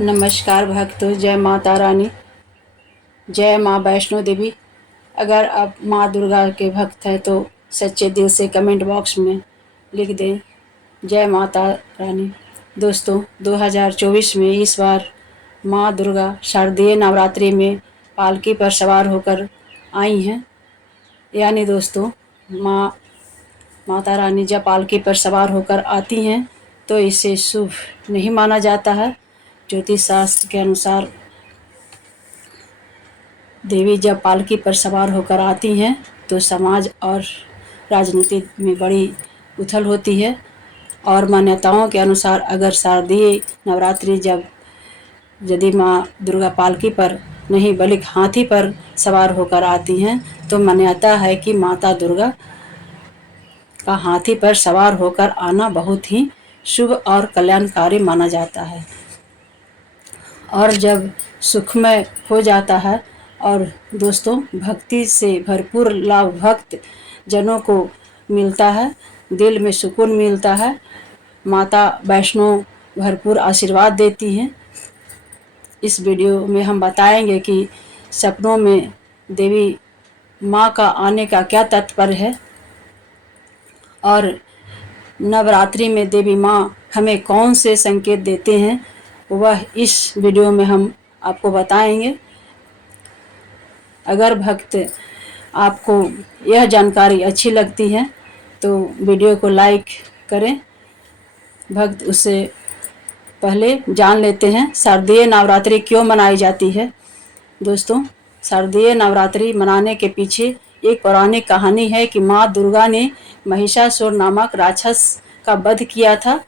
नमस्कार भक्तों, जय माता रानी, जय माँ वैष्णो देवी। अगर आप माँ दुर्गा के भक्त हैं तो सच्चे दिल से कमेंट बॉक्स में लिख दें जय माता रानी। दोस्तों, 2024 में इस बार माँ दुर्गा शारदीय नवरात्रि में पालकी पर सवार होकर आई हैं। यानी दोस्तों, माता रानी जब पालकी पर सवार होकर आती हैं तो इसे शुभ नहीं माना जाता है। ज्योतिष शास्त्र के अनुसार देवी जब पालकी पर सवार होकर आती हैं तो समाज और राजनीति में बड़ी उथल होती है। और मान्यताओं के अनुसार अगर शारदीय नवरात्रि यदि माँ दुर्गा पालकी पर नहीं बल्कि हाथी पर सवार होकर आती हैं तो मान्यता है कि माता दुर्गा का हाथी पर सवार होकर आना बहुत ही शुभ और कल्याणकारी माना जाता है। और जब सुखमय हो जाता है और दोस्तों, भक्ति से भरपूर लाभ भक्त जनों को मिलता है, दिल में सुकून मिलता है। माता वैष्णो भरपूर आशीर्वाद देती हैं। इस वीडियो में हम बताएंगे कि सपनों में देवी माँ का आने का क्या तात्पर्य है और नवरात्रि में देवी माँ हमें कौन से संकेत देते हैं, वह इस वीडियो में हम आपको बताएंगे। अगर भक्त आपको यह जानकारी अच्छी लगती है तो वीडियो को लाइक करें। भक्त उससे पहले जान लेते हैं शारदीय नवरात्रि क्यों मनाई जाती है। दोस्तों, शारदीय नवरात्रि मनाने के पीछे एक पौराणिक कहानी है कि माँ दुर्गा ने महिषासुर नामक राक्षस का वध किया था।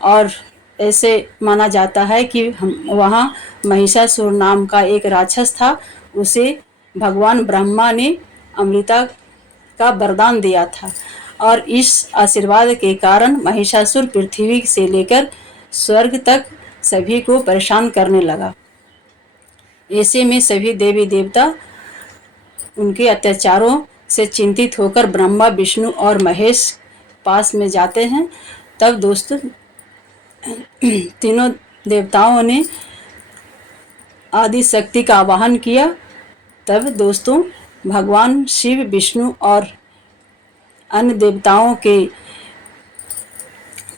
और ऐसे माना जाता है कि वहाँ महिषासुर नाम का एक राक्षस था, उसे भगवान ब्रह्मा ने अमृता का वरदान दिया था। और इस आशीर्वाद के कारण महिषासुर पृथ्वी से लेकर स्वर्ग तक सभी को परेशान करने लगा। ऐसे में सभी देवी देवता उनके अत्याचारों से चिंतित होकर ब्रह्मा, विष्णु और महेश पास में जाते हैं। तब दोस्तों, तीनों देवताओं ने आदि शक्ति का आवाहन किया। तब दोस्तों, भगवान शिव, विष्णु और अन्य देवताओं के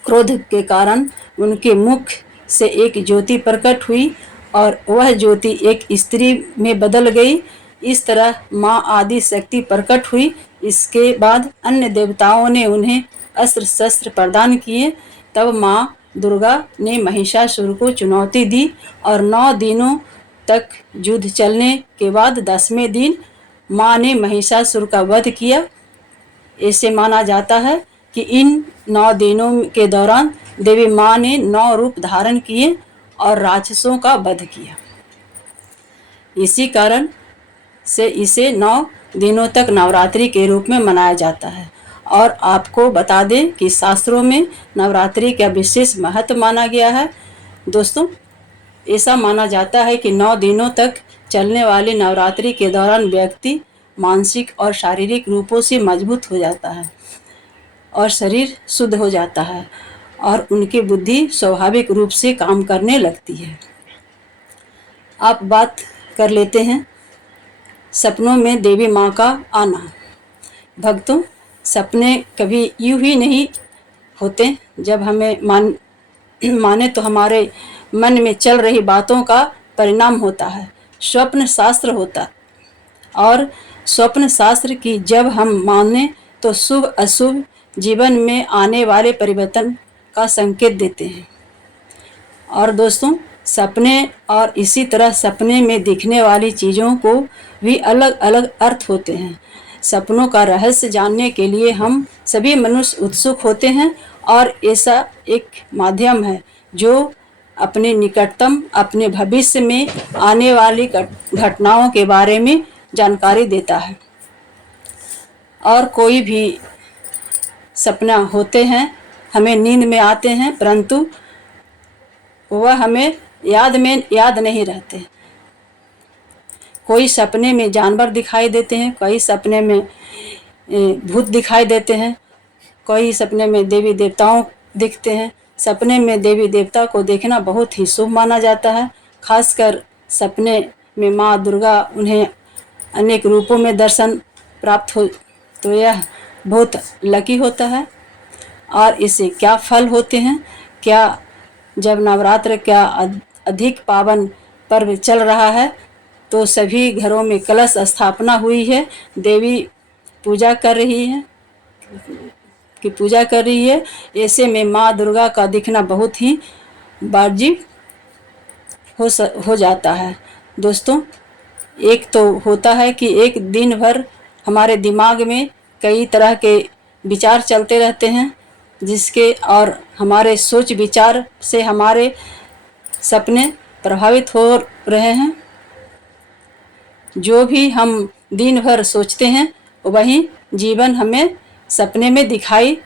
क्रोध के कारण उनके मुख से एक ज्योति प्रकट हुई और वह ज्योति एक स्त्री में बदल गई। इस तरह माँ आदि शक्ति प्रकट हुई। इसके बाद अन्य देवताओं ने उन्हें अस्त्र शस्त्र प्रदान किए। तब माँ दुर्गा ने महिषासुर को चुनौती दी और 9 दिनों तक युद्ध चलने के बाद 10वें दिन माँ ने महिषासुर का वध किया। ऐसे माना जाता है कि इन 9 दिनों के दौरान देवी माँ ने 9 रूप धारण किए और राक्षसों का वध किया। इसी कारण से इसे 9 दिनों तक नवरात्रि के रूप में मनाया जाता है। और आपको बता दें कि शास्त्रों में नवरात्रि का विशेष महत्व माना गया है। दोस्तों, ऐसा माना जाता है कि 9 दिनों तक चलने वाली नवरात्रि के दौरान व्यक्ति मानसिक और शारीरिक रूपों से मजबूत हो जाता है और शरीर शुद्ध हो जाता है और उनकी बुद्धि स्वाभाविक रूप से काम करने लगती है। आप बात कर लेते हैं सपनों में देवी माँ का आना। भक्तों, सपने कभी यूं ही नहीं होते। जब हमें माने तो हमारे मन में चल रही बातों का परिणाम होता है, स्वप्न शास्त्र होता। और स्वप्न शास्त्र की जब हम माने तो शुभ अशुभ जीवन में आने वाले परिवर्तन का संकेत देते हैं। और दोस्तों, सपने और इसी तरह सपने में दिखने वाली चीज़ों को भी अलग अलग अर्थ होते हैं। सपनों का रहस्य जानने के लिए हम सभी मनुष्य उत्सुक होते हैं और ऐसा एक माध्यम है जो अपने निकटतम, अपने भविष्य में आने वाली घटनाओं के बारे में जानकारी देता है। और कोई भी सपना होते हैं, हमें नींद में आते हैं, परंतु वह हमें याद नहीं रहते। कोई सपने में जानवर दिखाई देते हैं, कई सपने में भूत दिखाई देते हैं, कई सपने में देवी देवताओं दिखते हैं। सपने में देवी देवता को देखना बहुत ही शुभ माना जाता है। खासकर सपने में माँ दुर्गा उन्हें अनेक रूपों में दर्शन प्राप्त हो तो यह बहुत लकी होता है। और इससे क्या फल होते हैं, क्या जब नवरात्र का अधिक पावन पर्व चल रहा है तो सभी घरों में कलश स्थापना हुई है, देवी पूजा कर रही है ऐसे में माँ दुर्गा का दिखना बहुत ही वाजिब हो जाता है। दोस्तों, एक तो होता है कि एक दिन भर हमारे दिमाग में कई तरह के विचार चलते रहते हैं, जिसके और हमारे सोच विचार से हमारे सपने प्रभावित हो रहे हैं। जो भी हम दिन भर सोचते हैं वही जीवन हमें सपने में दिखाई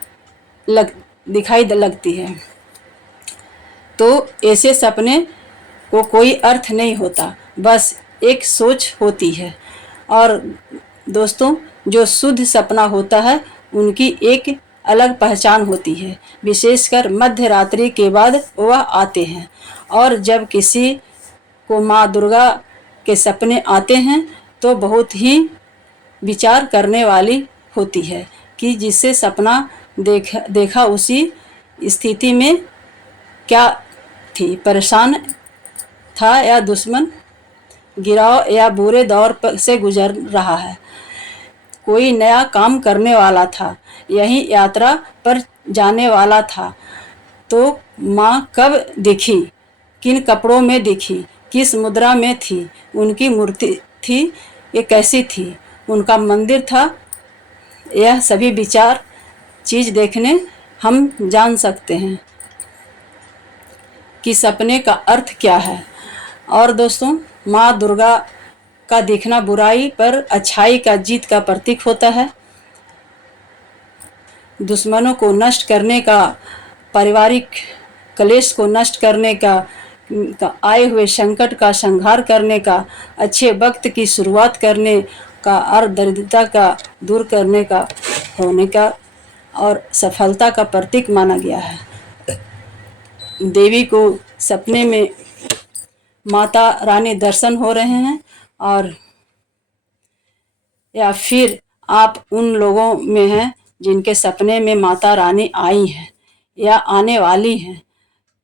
लगती है। तो ऐसे सपने को कोई अर्थ नहीं होता, बस एक सोच होती है। और दोस्तों, जो शुद्ध सपना होता है उनकी एक अलग पहचान होती है, विशेषकर मध्य रात्रि के बाद वह आते हैं। और जब किसी को माँ दुर्गा के सपने आते हैं तो बहुत ही विचार करने वाली होती है कि जिससे सपना देखा उसी स्थिति में क्या थी, परेशान था या दुश्मन गिराव या बुरे दौर से गुजर रहा है, कोई नया काम करने वाला था, यही यात्रा पर जाने वाला था। तो माँ कब दिखी, किन कपड़ों में दिखी, किस मुद्रा में थी, उनकी मूर्ति थी ये कैसी थी, उनका मंदिर था, यह सभी विचार चीज़ देखने हम जान सकते हैं कि सपने का अर्थ क्या है। और दोस्तों, माँ दुर्गा का दिखना बुराई पर अच्छाई का जीत का प्रतीक होता है। दुश्मनों को नष्ट करने का, पारिवारिक कलेश को नष्ट करने का आए हुए संकट का संहार करने का, अच्छे वक्त की शुरुआत करने का और दरिद्रता का दूर करने का होने का और सफलता का प्रतीक माना गया है। देवी को सपने में माता रानी दर्शन हो रहे हैं, और या फिर आप उन लोगों में हैं जिनके सपने में माता रानी आई हैं या आने वाली हैं,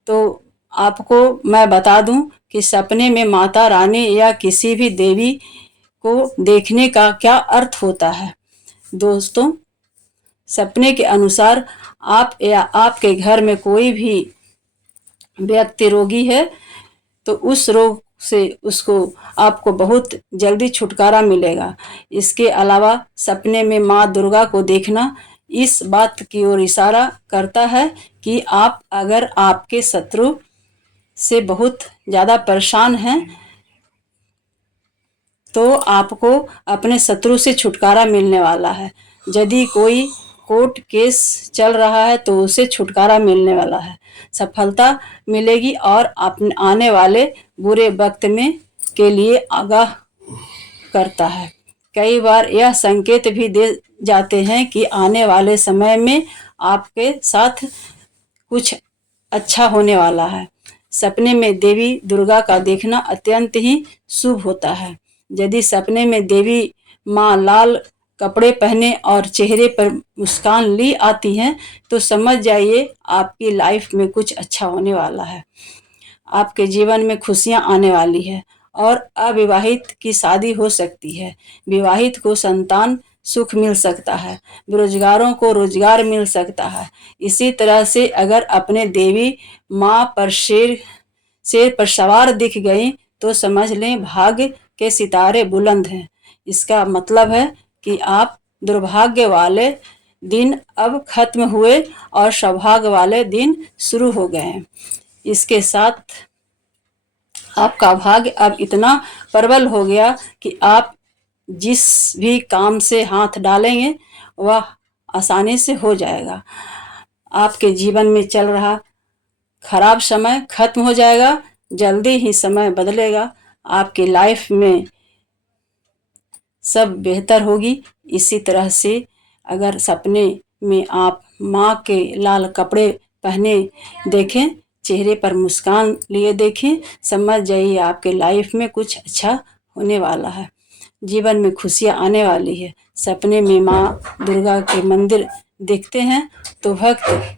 तो आपको मैं बता दूं कि सपने में माता रानी या किसी भी देवी को देखने का क्या अर्थ होता है। दोस्तों, सपने के अनुसार आप या आपके घर में कोई भी व्यक्ति रोगी है तो उस रोग से आपको बहुत जल्दी छुटकारा मिलेगा। इसके अलावा सपने में माँ दुर्गा को देखना इस बात की ओर इशारा करता है कि आप अगर आपके शत्रु से बहुत ज़्यादा परेशान हैं तो आपको अपने शत्रु से छुटकारा मिलने वाला है। यदि कोई कोर्ट केस चल रहा है तो उसे छुटकारा मिलने वाला है, सफलता मिलेगी और अपने आने वाले बुरे वक्त में के लिए आगाह करता है। कई बार यह संकेत भी दे जाते हैं कि आने वाले समय में आपके साथ कुछ अच्छा होने वाला है। सपने में देवी दुर्गा का देखना अत्यंत ही शुभ होता है। यदि सपने में देवी माँ लाल कपड़े पहने और चेहरे पर मुस्कान ली आती हैं तो समझ जाइए आपकी लाइफ में कुछ अच्छा होने वाला है, आपके जीवन में खुशियाँ आने वाली है और अविवाहित की शादी हो सकती है, विवाहित को संतान सुख मिल सकता है, बेरोजगारों को रोजगार मिल सकता है। इसी तरह से अगर अपने देवी माँ पर शेर पर सवार दिख गई तो समझ लें भाग्य के सितारे बुलंद हैं। इसका मतलब है कि आप दुर्भाग्य वाले दिन अब खत्म हुए और सौभाग्य वाले दिन शुरू हो गए हैं। इसके साथ आपका भाग्य अब इतना प्रबल हो गया कि आप जिस भी काम से हाथ डालेंगे वह आसानी से हो जाएगा। आपके जीवन में चल रहा खराब समय खत्म हो जाएगा, जल्दी ही समय बदलेगा, आपकी लाइफ में सब बेहतर होगी। इसी तरह से अगर सपने में आप माँ के लाल कपड़े पहने देखें, चेहरे पर मुस्कान लिए देखें, समझ जाइए आपके लाइफ में कुछ अच्छा होने वाला है, जीवन में खुशियाँ आने वाली है। सपने में माँ दुर्गा के मंदिर देखते हैं तो भक्त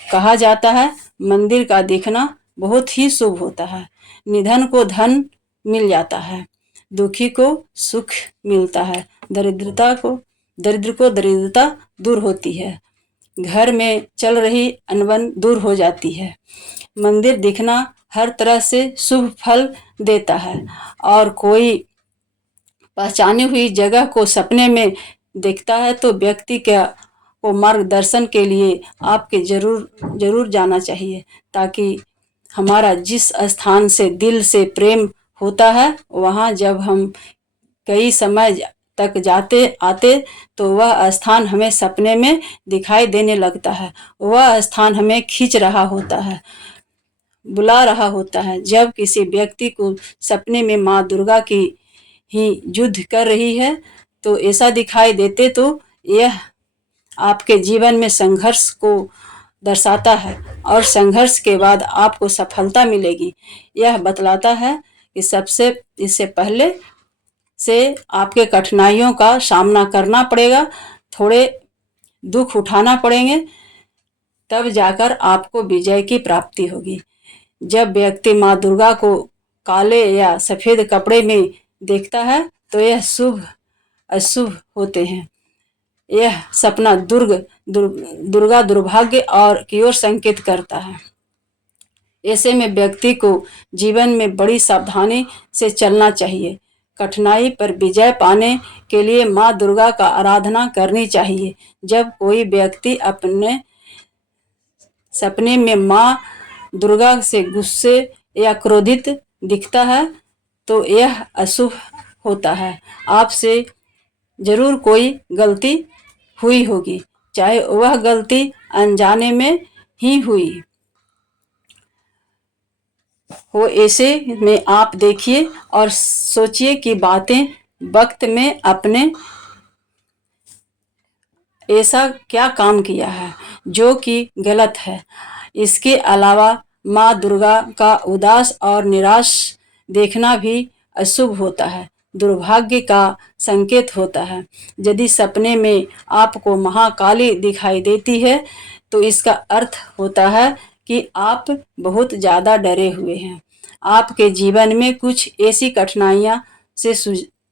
कहा जाता है मंदिर का देखना बहुत ही शुभ होता है। निधन को धन मिल जाता है, दुखी को सुख मिलता है, दरिद्र को दरिद्रता दूर होती है, घर में चल रही अनबन दूर हो जाती है। मंदिर दिखना हर तरह से शुभ फल देता है और कोई पहचानी हुई जगह को सपने में देखता है तो व्यक्ति को मार्गदर्शन के लिए आपके जरूर जाना चाहिए, ताकि हमारा जिस स्थान से दिल से प्रेम होता है वहाँ जब हम कई समय तक जाते आते तो वह स्थान हमें सपने में दिखाई देने लगता है, वह स्थान हमें खींच रहा होता है, बुला रहा होता है। जब किसी व्यक्ति को सपने में माँ दुर्गा की ही युद्ध कर रही है तो ऐसा दिखाई देते तो यह आपके जीवन में संघर्ष को दर्शाता है और संघर्ष के बाद आपको सफलता मिलेगी। यह बतलाता है कि इससे पहले से आपके कठिनाइयों का सामना करना पड़ेगा, थोड़े दुख उठाना पड़ेंगे, तब जाकर आपको विजय की प्राप्ति होगी। जब व्यक्ति माँ दुर्गा को काले या सफ़ेद कपड़े में देखता है तो यह शुभ अशुभ होते हैं। यह सपना दुर्गा दुर्भाग्य और की ओर संकेत करता है। ऐसे में व्यक्ति को जीवन में बड़ी सावधानी से चलना चाहिए। कठिनाई पर विजय पाने के लिए माँ दुर्गा का आराधना करनी चाहिए। जब कोई व्यक्ति अपने सपने में माँ दुर्गा से गुस्से या क्रोधित दिखता है तो यह अशुभ होता है, आपसे जरूर कोई गलती हुई होगी, चाहे वह गलती अनजाने में ही हुई हो। ऐसे में आप देखिए और सोचिए कि बातें वक्त में अपने ऐसा क्या काम किया है जो कि गलत है। इसके अलावा माँ दुर्गा का उदास और निराश देखना भी अशुभ होता है, दुर्भाग्य का संकेत होता है। यदि सपने में आपको महाकाली दिखाई देती है तो इसका अर्थ होता है कि आप बहुत ज़्यादा डरे हुए हैं। आपके जीवन में कुछ ऐसी कठिनाइयाँ से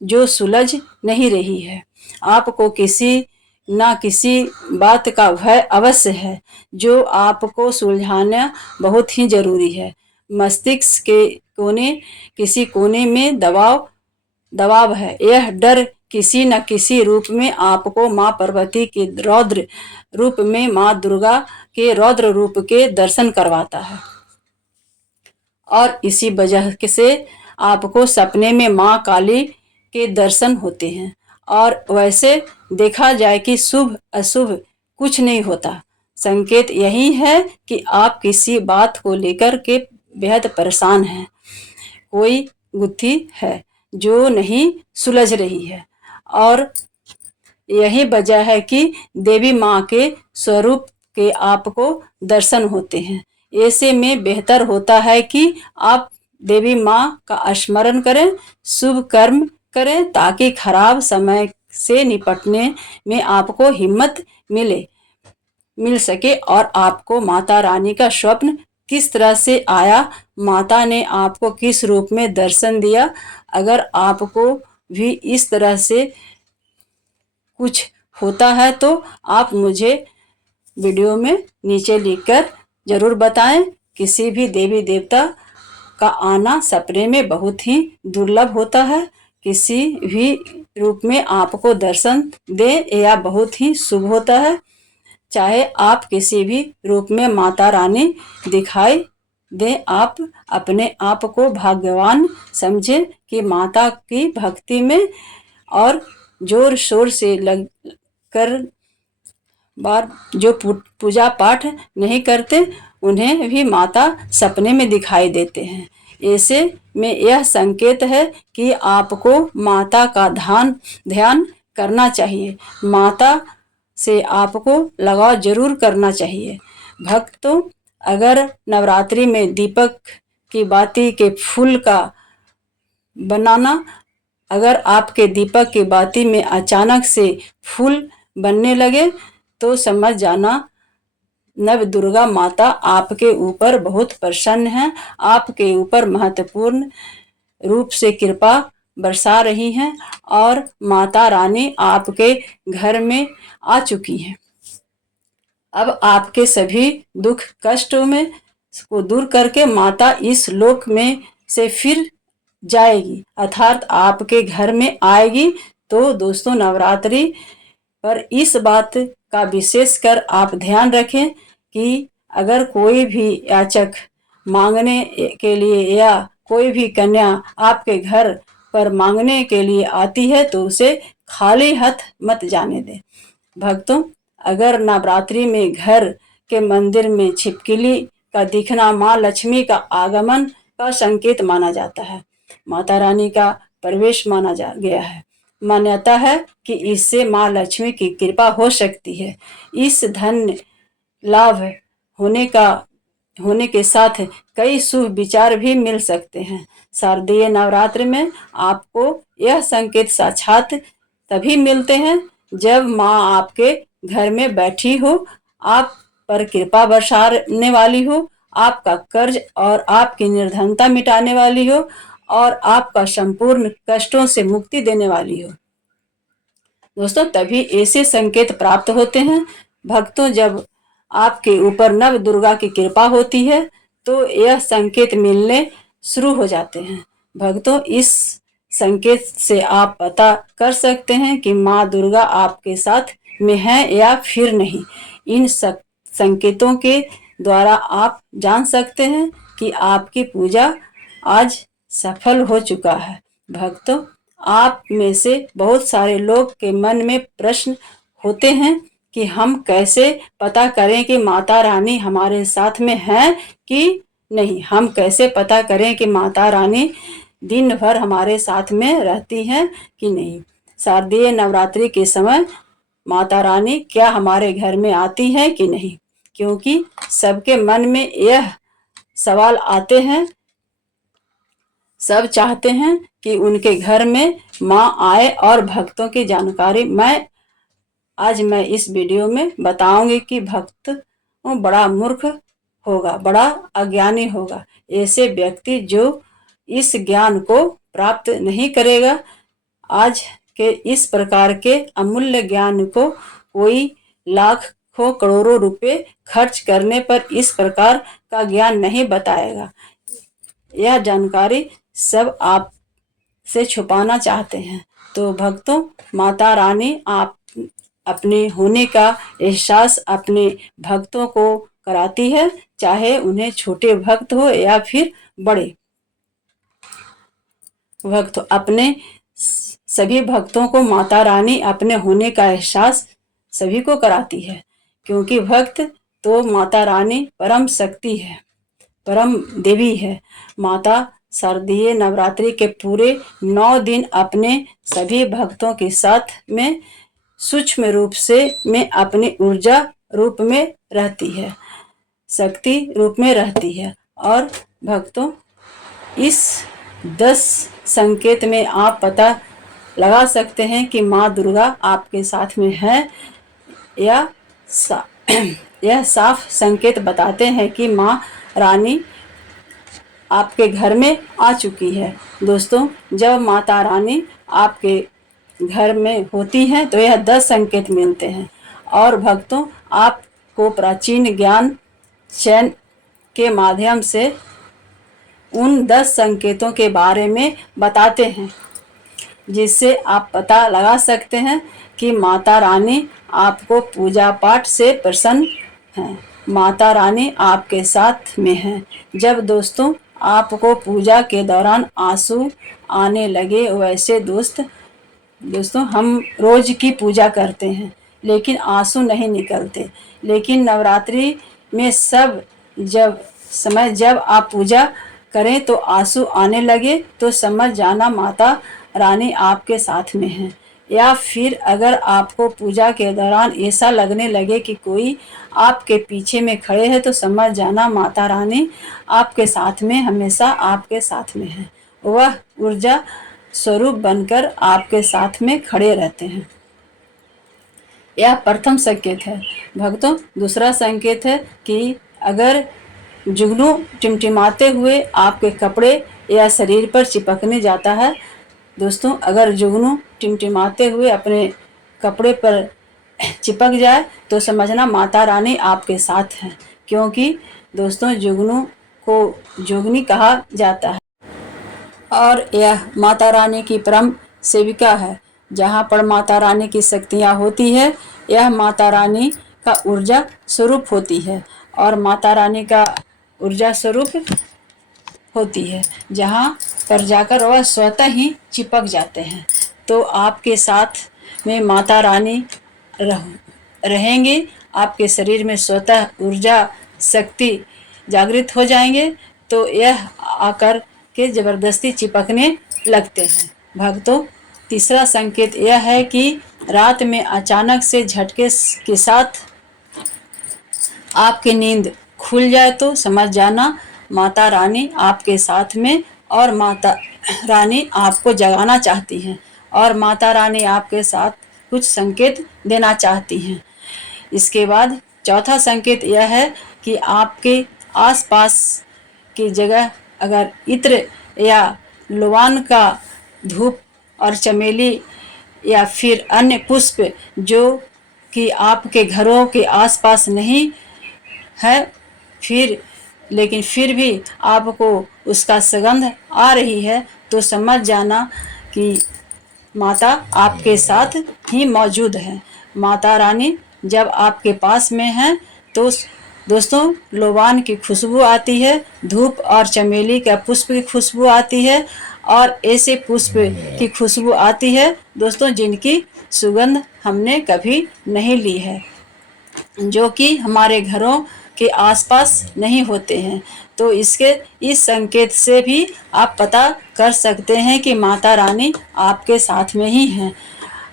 जो सुलझ नहीं रही है। आपको किसी ना किसी बात का भय अवश्य है जो आपको सुलझाना बहुत ही जरूरी है। मस्तिष्क के किसी कोने में दबाव है। यह डर किसी न किसी रूप में आपको माँ पार्वती के रौद्र रूप में माँ दुर्गा के रौद्र रूप के दर्शन करवाता है और इसी वजह से आपको सपने में माँ काली के दर्शन होते हैं। और वैसे देखा जाए कि शुभ अशुभ कुछ नहीं होता, संकेत यही है कि आप किसी बात को लेकर के बेहद परेशान हैं, कोई गुत्थी है जो नहीं सुलझ रही है और यही वजह है कि देवी माँ के स्वरूप के आपको दर्शन होते हैं। ऐसे में बेहतर होता है कि आप देवी माँ का स्मरण करें, शुभ कर्म करें, ताकि खराब समय से निपटने में आपको हिम्मत मिल सके। और आपको माता रानी का स्वप्न किस तरह से आया, माता ने आपको किस रूप में दर्शन दिया, अगर आपको भी इस तरह से कुछ होता है तो आप मुझे वीडियो में नीचे लिखकर जरूर बताएं। किसी भी देवी देवता का आना सपने में बहुत ही दुर्लभ होता है, किसी भी रूप में आपको दर्शन दे या बहुत ही शुभ होता है। चाहे आप किसी भी रूप में माता रानी दिखाई दे, आप अपने आप को भाग्यवान समझे कि माता की भक्ति में और जोर शोर से लग कर बार जो पूजा पाठ नहीं करते उन्हें भी माता सपने में दिखाई देते हैं। ऐसे में यह संकेत है कि आपको माता का ध्यान करना चाहिए, माता से आपको लगाव जरूर करना चाहिए। भक्तों, अगर नवरात्रि में दीपक की बाती के फूल का बनाना, अगर आपके दीपक की बाती में अचानक से फूल बनने लगे तो समझ जाना नव दुर्गा माता आपके ऊपर बहुत प्रसन्न हैं, आपके ऊपर महत्वपूर्ण रूप से कृपा बरसा रही हैं और माता रानी आपके घर में आ चुकी हैं। अब आपके सभी दुख कष्टों में को दूर करके माता इस लोक में से फिर जाएगी, अर्थात आपके घर में आएगी। तो दोस्तों, नवरात्रि पर इस बात का विशेष कर आप ध्यान रखें कि अगर कोई भी याचक मांगने के लिए या कोई भी कन्या आपके घर पर मांगने के लिए आती है तो उसे खाली हाथ मत जाने दें। भक्तों, अगर नवरात्रि में घर के मंदिर में छिपकली का दिखना माँ लक्ष्मी का आगमन का संकेत माना जाता है, माता रानी का प्रवेश माना जा गया है। मान्यता है कि इससे माँ लक्ष्मी की कृपा हो सकती है। इस धन लाभ होने के साथ कई शुभ विचार भी मिल सकते हैं। शारदीय नवरात्र में आपको यह संकेत साक्षात तभी मिलते हैं जब माँ आपके घर में बैठी हो, आप पर कृपा बरसाने वाली हो, आपका कर्ज और आपकी निर्धनता मिटाने वाली हो और आपका संपूर्ण कष्टों से मुक्ति देने वाली हो। दोस्तों, तभी ऐसे संकेत प्राप्त होते हैं। भक्तों, जब आपके ऊपर नव दुर्गा की कृपा होती है तो यह संकेत मिलने शुरू हो जाते हैं। भक्तों, इस संकेत से आप पता कर सकते हैं कि माँ दुर्गा आपके साथ में है या फिर नहीं। इन संकेतों के द्वारा आप जान सकते हैं कि आपकी पूजा आज सफल हो चुका है। भक्तों, आप में से बहुत सारे लोग के मन में प्रश्न होते हैं कि हम कैसे पता करें कि माता रानी हमारे साथ में है कि नहीं। हम कैसे पता करें कि माता रानी दिन भर हमारे साथ में रहती हैं कि नहीं। शारदीय नवरात्रि के समय माता रानी क्या हमारे घर में आती है कि नहीं, क्योंकि सबके मन में यह सवाल आते हैं। सब चाहते हैं कि उनके घर में माँ आए और भक्तों की जानकारी आज मैं इस वीडियो में बताऊंगी कि भक्त बड़ा मूर्ख होगा, बड़ा अज्ञानी होगा। ऐसे व्यक्ति जो इस ज्ञान को प्राप्त नहीं करेगा। आज के इस प्रकार के अमूल्य ज्ञान को कोई लाखों करोड़ों रुपए खर्च करने पर इस प्रकार का ज्ञान नहीं बताएगा। यह जानकारी सब आप से छुपाना चाहते हैं। तो भक्तों, माता रानी आप अपने होने का एहसास अपने भक्तों को कराती है, चाहे उन्हें छोटे भक्त हो या फिर बड़े भक्त। अपने सभी भक्तों को माता रानी अपने होने का एहसास सभी को कराती है, क्योंकि भक्त तो माता रानी परम शक्ति है, परम देवी है। माता शारदीय नवरात्रि के पूरे 9 दिन अपने सभी भक्तों के साथ में सूक्ष्म रूप में अपनी ऊर्जा रूप में रहती है, शक्ति रूप में रहती है। और भक्तों, इस 10 संकेत में आप पता लगा सकते हैं कि माँ दुर्गा आपके साथ में है या यह साफ संकेत बताते हैं कि माँ रानी आपके घर में आ चुकी है। दोस्तों, जब माता रानी आपके घर में होती हैं तो यह 10 संकेत मिलते हैं। और भक्तों, आपको प्राचीन ज्ञान चयन के माध्यम से उन 10 संकेतों के बारे में बताते हैं, जिससे आप पता लगा सकते हैं कि माता रानी आपको पूजा पाठ से प्रसन्न हैं, माता रानी आपके साथ में है। जब दोस्तों आपको पूजा के दौरान आंसू आने लगे, वैसे दोस्तों हम रोज की पूजा करते हैं लेकिन आंसू नहीं निकलते, लेकिन नवरात्रि में जब आप पूजा करें तो आंसू आने लगे तो समझ जाना माता रानी आपके साथ में है, या फिर अगर आपको पूजा के दौरान ऐसा लगने लगे कि कोई आपके पीछे में खड़े हैं, तो समझ जाना माता रानी आपके साथ में, हमेशा आपके साथ में है। वह ऊर्जा स्वरूप बनकर आपके साथ में खड़े रहते हैं। यह प्रथम संकेत है भक्तों। दूसरा संकेत है कि अगर जुगनू टिमटिमाते हुए आपके कपड़े या शरीर पर चिपकने जाता है, दोस्तों अगर जुगनू टिमटिमाते हुए अपने कपड़े पर चिपक जाए तो समझना माता रानी आपके साथ हैं, क्योंकि दोस्तों जुगनू को जोगनी कहा जाता है और यह माता रानी की परम सेविका है। जहाँ पर माता रानी की शक्तियाँ होती है, यह माता रानी का ऊर्जा स्वरूप होती है और माता रानी का ऊर्जा स्वरूप होती है, जहाँ पर जाकर वह स्वतः ही चिपक जाते हैं। तो आपके साथ में माता रानी रहेंगे, आपके शरीर में स्वतः ऊर्जा शक्ति जागृत हो जाएंगे, तो यह आकर के जबरदस्ती चिपकने लगते हैं। भक्तों तीसरा संकेत यह है कि रात में अचानक से झटके के साथ आपकी नींद खुल जाए तो समझ जाना माता रानी आपके साथ में और माता रानी आपको जगाना चाहती हैं और माता रानी आपके साथ कुछ संकेत देना चाहती हैं। इसके बाद चौथा संकेत यह है कि आपके आसपास की जगह अगर इत्र या लोवान का धूप और चमेली या फिर अन्य पुष्प जो कि आपके घरों के आसपास नहीं है, लेकिन फिर भी आपको उसका सुगंध आ रही है, तो समझ जाना कि माता आपके साथ ही मौजूद है। माता रानी जब आपके पास में है तो दोस्तों लोबान की खुशबू आती है, धूप और चमेली का पुष्प की खुशबू आती है और ऐसे पुष्प की खुशबू आती है दोस्तों जिनकी सुगंध हमने कभी नहीं ली है, जो कि हमारे घरों के आसपास नहीं होते हैं। तो इस संकेत से भी आप पता कर सकते हैं कि माता रानी आपके साथ में ही हैं।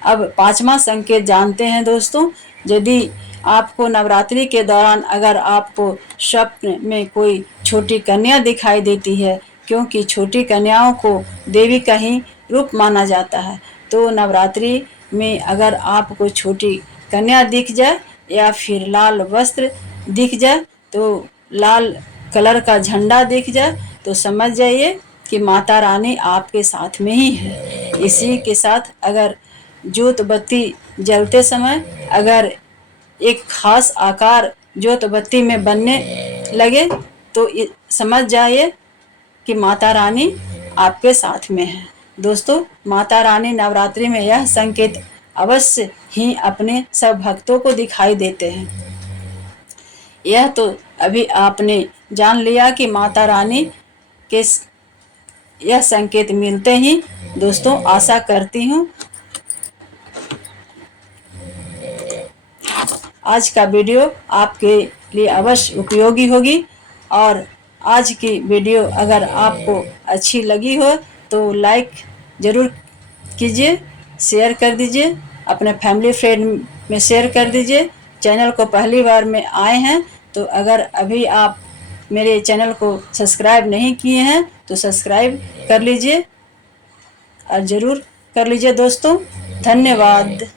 अब पांचवा संकेत जानते हैं दोस्तों। यदि आपको नवरात्रि के दौरान अगर आपको स्वप्न में कोई छोटी कन्या दिखाई देती है, क्योंकि छोटी कन्याओं को देवी का ही रूप माना जाता है, तो नवरात्रि में अगर आपको छोटी कन्या दिख जाए या फिर लाल वस्त्र दिख जाए, तो लाल कलर का झंडा दिख जाए, तो समझ जाइए कि माता रानी आपके साथ में ही है। इसी के साथ अगर ज्योत बत्ती जलते समय अगर एक खास आकार ज्योत बत्ती में बनने लगे, तो समझ जाइए कि माता रानी आपके साथ में है। दोस्तों माता रानी नवरात्रि में यह संकेत अवश्य ही अपने सब भक्तों को दिखाई देते हैं। यह तो अभी आपने जान लिया कि माता रानी के यह संकेत मिलते ही दोस्तों आशा करती हूँ आज का वीडियो आपके लिए अवश्य उपयोगी होगी। और आज की वीडियो अगर आपको अच्छी लगी हो तो लाइक ज़रूर कीजिए, शेयर कर दीजिए, अपने फैमिली फ्रेंड में शेयर कर दीजिए। चैनल को पहली बार में आए हैं तो अगर अभी आप मेरे चैनल को सब्सक्राइब नहीं किए हैं तो सब्सक्राइब कर लीजिए और ज़रूर कर लीजिए दोस्तों। धन्यवाद।